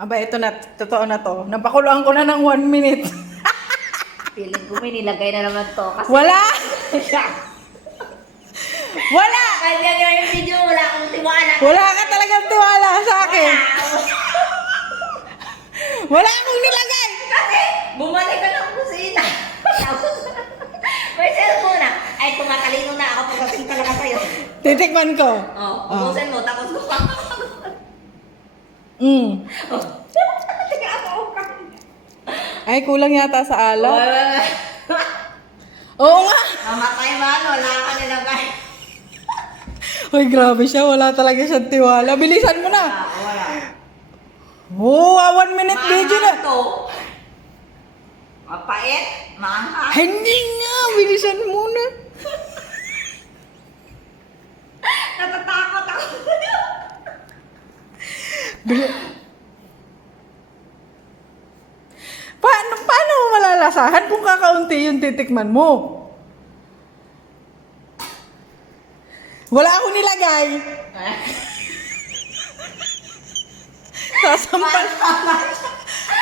Aba, ito na, totoo na to. Napakuluan ko na ng 1 minute. Feeling ko may nilagay na naman to. Kasi Wala! Wala! kanya nyo yung video, wala akong tiwala. Wala ka talagang tiwala sa akin. Wala akong nilagay! Kasi bumalik ka ng kusina. Tapos, may cellphone na. Ay, tumatalino na ako pagdating talaga sa'yo. Titikman ko. Ubusin mo, tapos ko pa. Oh. Tingnan ako. Ay, kulang yata sa alat. Wala. Oo nga! Mamatay man, wala ka nilagay. Ay, grabe siya. Wala talaga siyang tiwala. Bilisan mo na. Wala. Oo, 1 minute video na. Maanghang to. Mapait, maanghang. Hindi nga. Bilisan mo na. Natatakot ako. Paano mo malalasahan kung kakaunti yung titikman mo? Wala akong nilagay. Sasampal.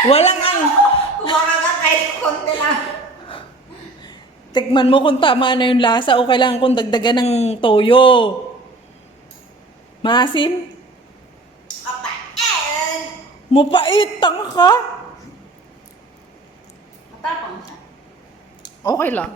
Walang ang... Kumakain ka kahit konti lang. Tikman mo kung tama na yung lasa o kailangan kong dagdagan ng toyo. Maasim? Mapait. Mapait, tanga ka. Matapang siya. Okay lang.